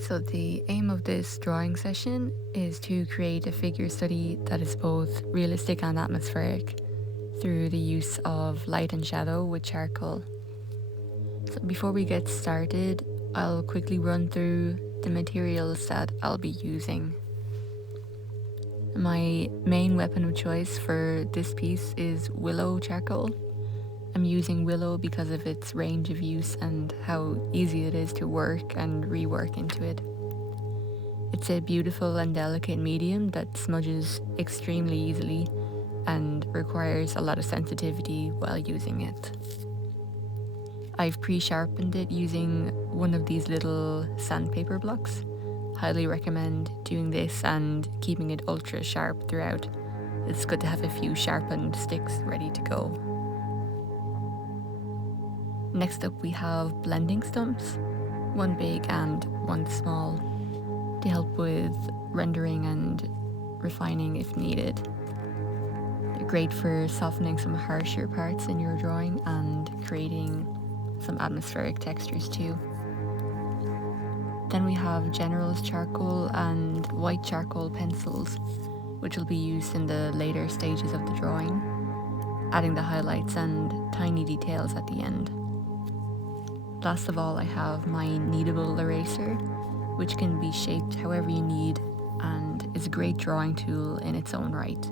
So the aim of this drawing session is to create a figure study that is both realistic and atmospheric through the use of light and shadow with charcoal. So before we get started, I'll quickly run through the materials that I'll be using. My main weapon of choice for this piece is willow charcoal. I'm using willow because of its range of use and how easy it is to work and rework into it. It's a beautiful and delicate medium that smudges extremely easily and requires a lot of sensitivity while using it. I've pre-sharpened it using one of these little sandpaper blocks. Highly recommend doing this and keeping it ultra sharp throughout. It's good to have a few sharpened sticks ready to go. Next up we have blending stumps, one big and one small, to help with rendering and refining if needed. They're great for softening some harsher parts in your drawing and creating some atmospheric textures too. Then we have General's charcoal and white charcoal pencils, which will be used in the later stages of the drawing, adding the highlights and tiny details at the end. Last of all, I have my kneadable eraser, which can be shaped however you need and is a great drawing tool in its own right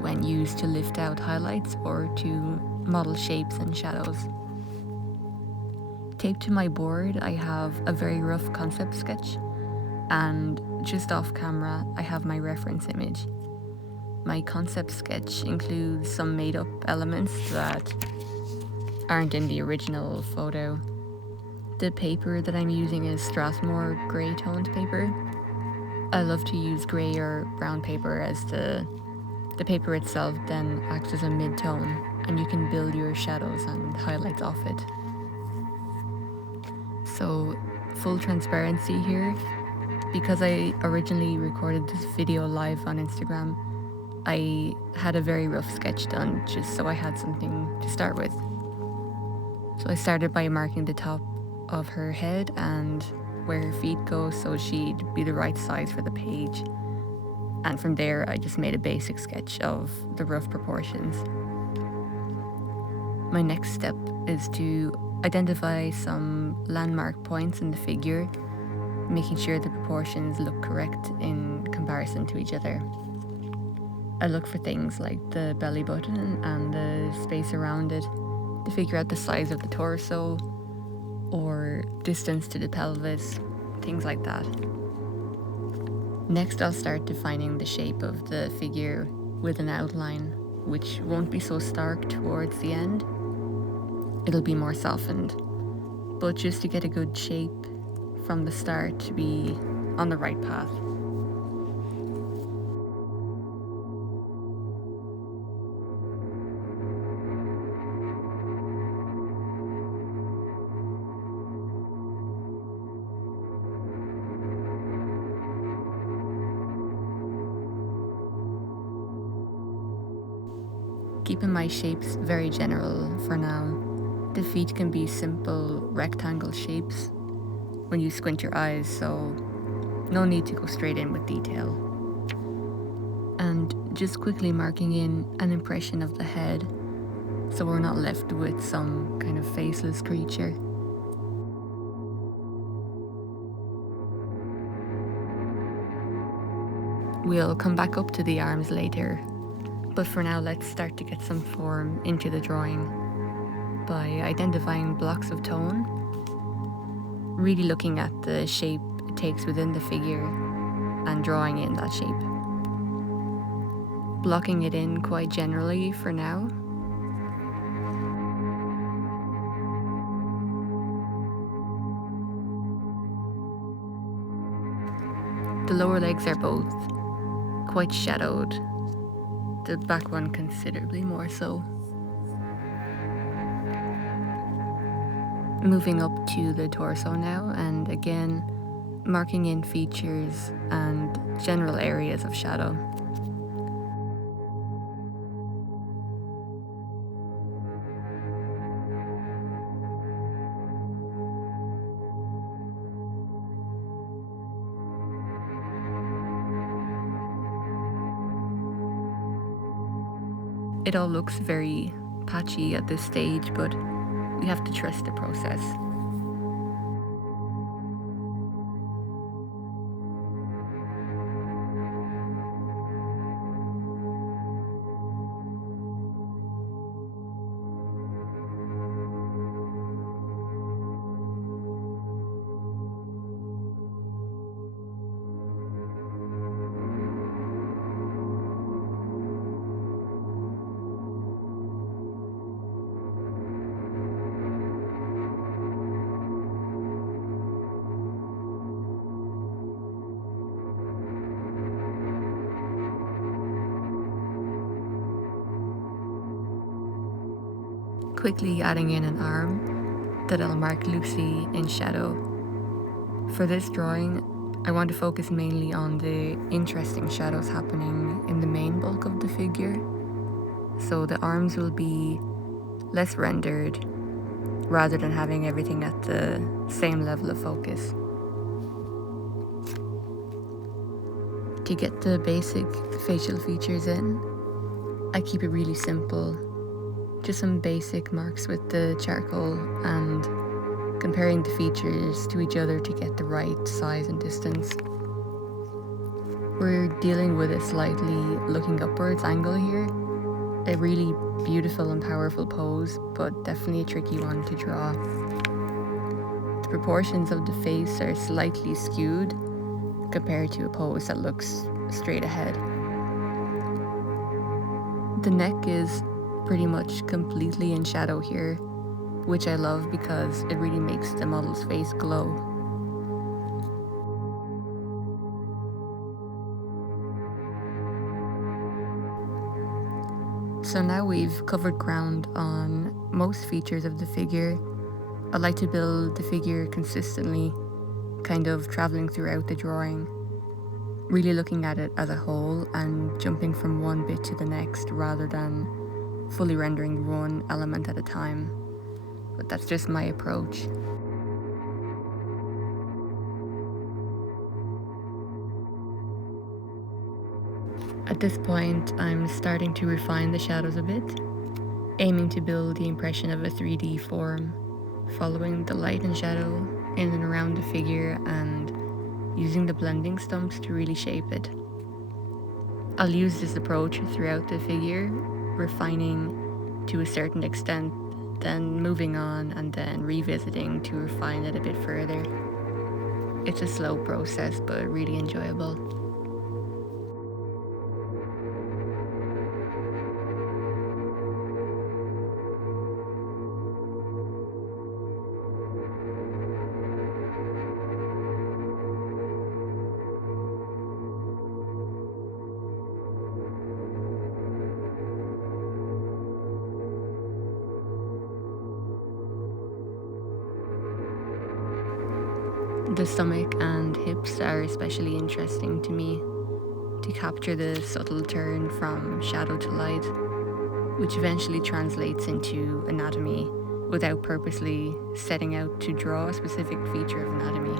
when used to lift out highlights or to model shapes and shadows. Taped to my board, I have a very rough concept sketch, and just off camera, I have my reference image. My concept sketch includes some made up elements that aren't in the original photo. The paper that I'm using is Strathmore grey toned paper. I love to use grey or brown paper as the paper itself then acts as a mid-tone and you can build your shadows and highlights off it. So, full transparency here, because I originally recorded this video live on Instagram, I had a very rough sketch done just so I had something to start with. So I started by marking the top of her head and where her feet go so she'd be the right size for the page. And from there I just made a basic sketch of the rough proportions. My next step is to identify some landmark points in the figure, making sure the proportions look correct in comparison to each other. I look for things like the belly button and the space around it to figure out the size of the torso or distance to the pelvis, things like that. Next, I'll start defining the shape of the figure with an outline, which won't be so stark towards the end. It'll be more softened, but just to get a good shape from the start to be on the right path. Keeping my shapes very general for now. The feet can be simple rectangle shapes when you squint your eyes, so no need to go straight in with detail. And just quickly marking in an impression of the head so we're not left with some kind of faceless creature. We'll come back up to the arms later, but for now let's start to get some form into the drawing by identifying blocks of tone, really looking at the shape it takes within the figure and drawing in that shape. Blocking it in quite generally for now. The lower legs are both quite shadowed, the back one considerably more so. Moving up to the torso now, and again marking in features and general areas of shadow. It all looks very patchy at this stage, but we have to trust the process. Quickly adding in an arm that I'll mark loosely in shadow. For this drawing, I want to focus mainly on the interesting shadows happening in the main bulk of the figure. So the arms will be less rendered rather than having everything at the same level of focus. To get the basic facial features in, I keep it really simple. Just some basic marks with the charcoal and comparing the features to each other to get the right size and distance. We're dealing with a slightly looking upwards angle here. A really beautiful and powerful pose, but definitely a tricky one to draw. The proportions of the face are slightly skewed compared to a pose that looks straight ahead. The neck is pretty much completely in shadow here, which I love because it really makes the model's face glow. So now we've covered ground on most features of the figure. I'd like to build the figure consistently, kind of traveling throughout the drawing, really looking at it as a whole and jumping from one bit to the next rather than fully rendering one element at a time. But that's just my approach. At this point, I'm starting to refine the shadows a bit, aiming to build the impression of a 3D form, following the light and shadow in and around the figure and using the blending stumps to really shape it. I'll use this approach throughout the figure, refining to a certain extent, then moving on and then revisiting to refine it a bit further. It's a slow process, but really enjoyable. The stomach and hips are especially interesting to me, to capture the subtle turn from shadow to light, which eventually translates into anatomy without purposely setting out to draw a specific feature of anatomy.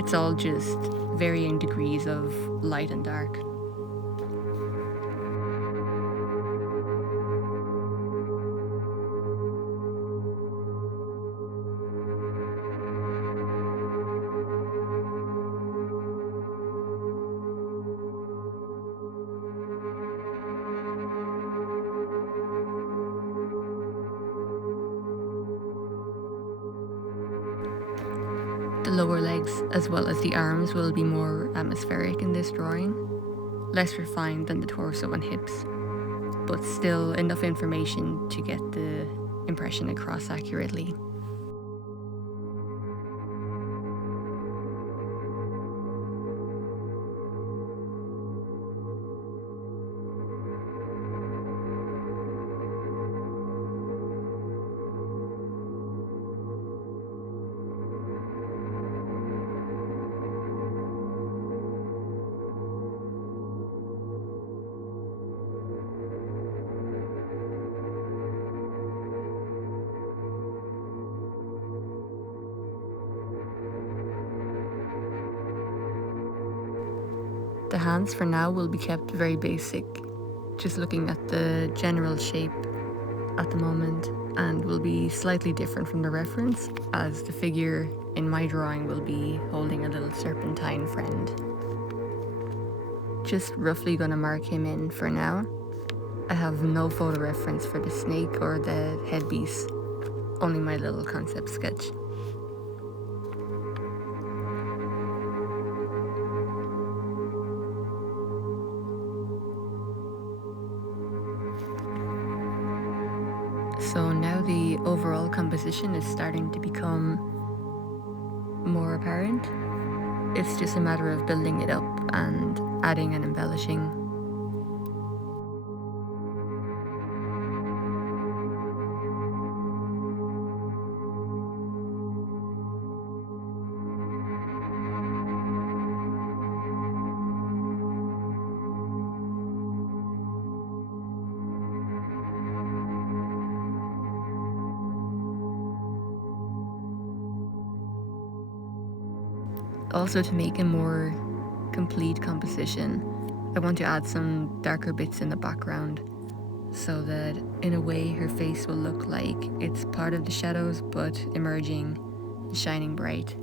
It's all just varying degrees of light and dark. The lower legs as well as the arms will be more atmospheric in this drawing, less refined than the torso and hips, but still enough information to get the impression across accurately. The hands for now will be kept very basic, just looking at the general shape at the moment, and will be slightly different from the reference, as the figure in my drawing will be holding a little serpentine friend. Just roughly gonna mark him in for now. I have no photo reference for the snake or the headpiece, only my little concept sketch. So now the overall composition is starting to become more apparent. It's just a matter of building it up and adding and embellishing. Also, to make a more complete composition, I want to add some darker bits in the background so that in a way her face will look like it's part of the shadows but emerging and shining bright.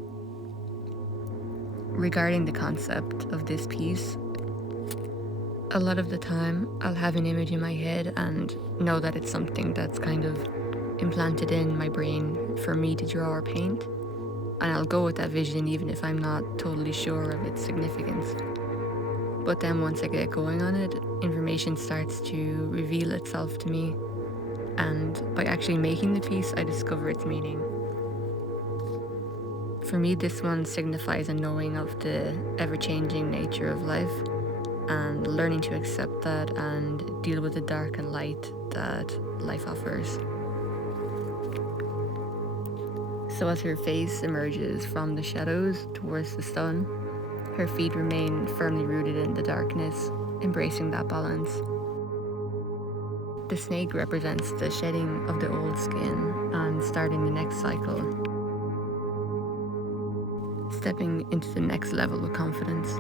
Regarding the concept of this piece, a lot of the time I'll have an image in my head and know that it's something that's kind of implanted in my brain for me to draw or paint, and I'll go with that vision even if I'm not totally sure of its significance. But then once I get going on it, information starts to reveal itself to me, and by actually making the piece, I discover its meaning. For me, this one signifies a knowing of the ever-changing nature of life and learning to accept that and deal with the dark and light that life offers. So as her face emerges from the shadows towards the sun, her feet remain firmly rooted in the darkness, embracing that balance. The snake represents the shedding of the old skin and starting the next cycle, stepping into the next level with confidence.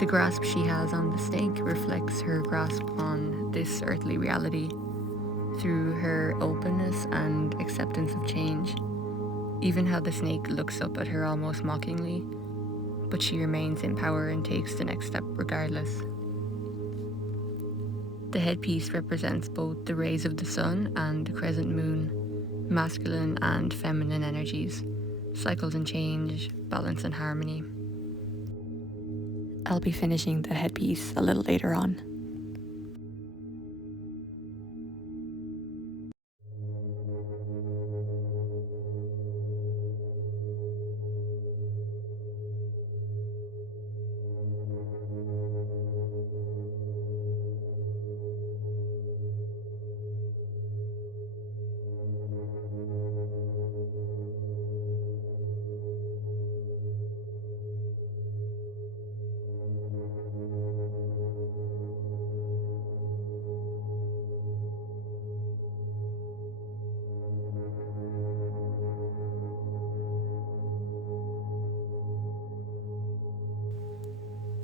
The grasp she has on the snake reflects her grasp on this earthly reality through her openness and acceptance of change. Even how the snake looks up at her almost mockingly, but she remains in power and takes the next step regardless. The headpiece represents both the rays of the sun and the crescent moon, masculine and feminine energies, cycles and change, balance and harmony. I'll be finishing the headpiece a little later on.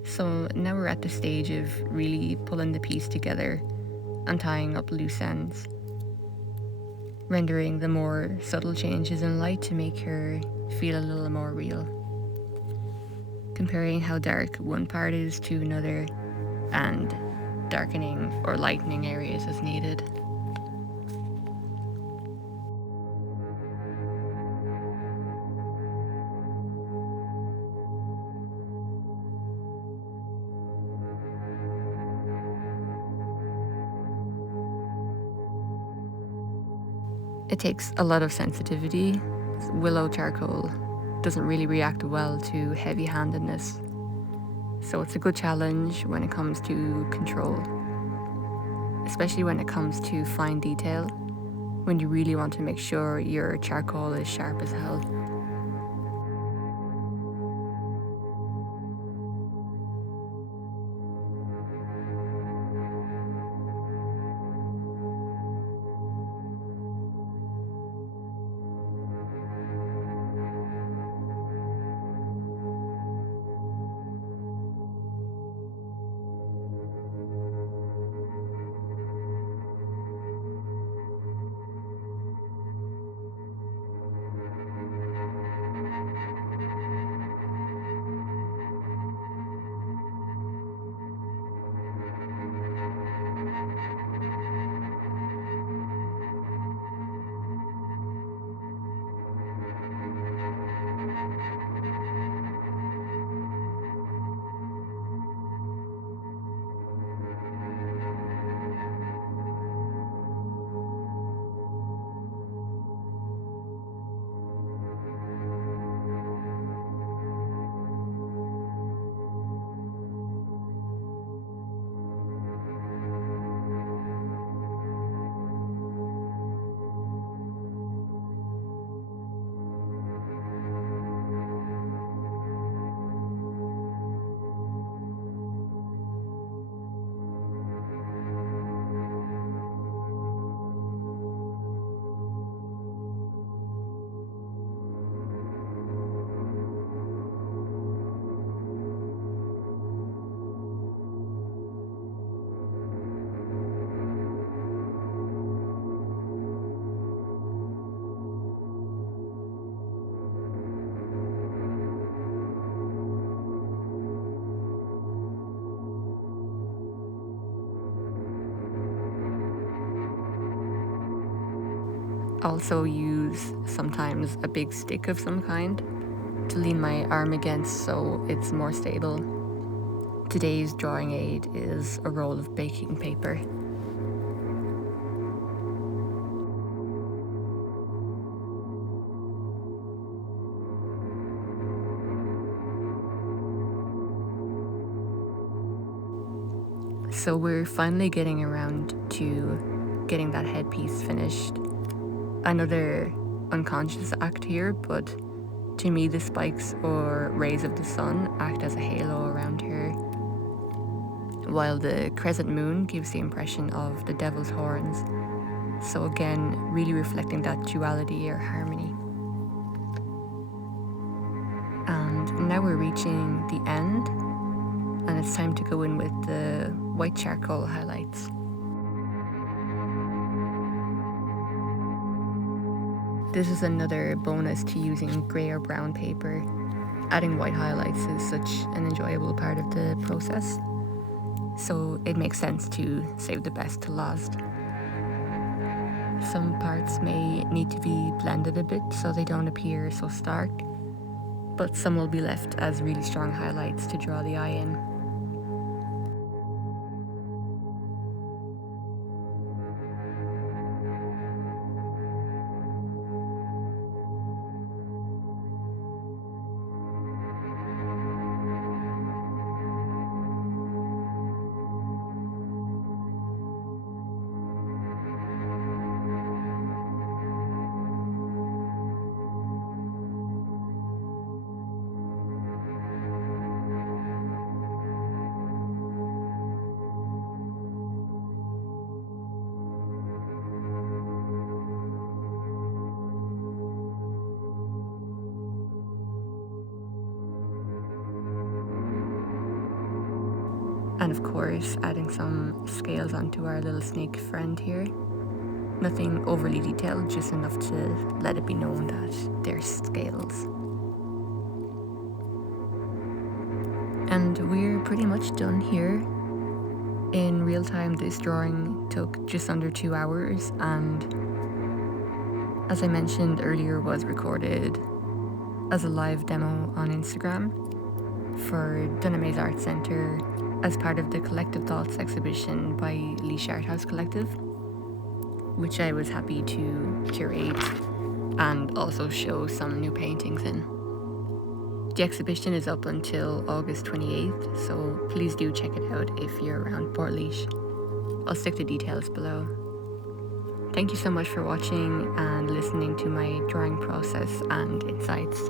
So now we're at the stage of really pulling the piece together and tying up loose ends, rendering the more subtle changes in light to make her feel a little more real. Comparing how dark one part is to another and darkening or lightening areas as needed. It takes a lot of sensitivity. Willow charcoal doesn't really react well to heavy-handedness, so it's a good challenge when it comes to control, especially when it comes to fine detail, when you really want to make sure your charcoal is sharp as hell. Also use sometimes a big stick of some kind to lean my arm against so it's more stable. Today's drawing aid is a roll of baking paper. So we're finally getting around to getting that headpiece finished. Another unconscious act here, but to me the spikes or rays of the sun act as a halo around her, while the crescent moon gives the impression of the devil's horns. So again, really reflecting that duality or harmony. And now we're reaching the end, and it's time to go in with the white charcoal highlights. This is another bonus to using grey or brown paper. Adding white highlights is such an enjoyable part of the process, so it makes sense to save the best to last. Some parts may need to be blended a bit so they don't appear so stark, but some will be left as really strong highlights to draw the eye in. And of course, adding some scales onto our little snake friend here. Nothing overly detailed, just enough to let it be known that they're scales. And we're pretty much done here. In real time, this drawing took just under 2 hours, and as I mentioned earlier, was recorded as a live demo on Instagram for Dunamaise Art Centre as part of the Collective Thoughts exhibition by Laois Arthouse Collective, which I was happy to curate and also show some new paintings in. The exhibition is up until August 28th, so please do check it out if you're around Portlaoise. I'll stick the details below. Thank you so much for watching and listening to my drawing process and insights.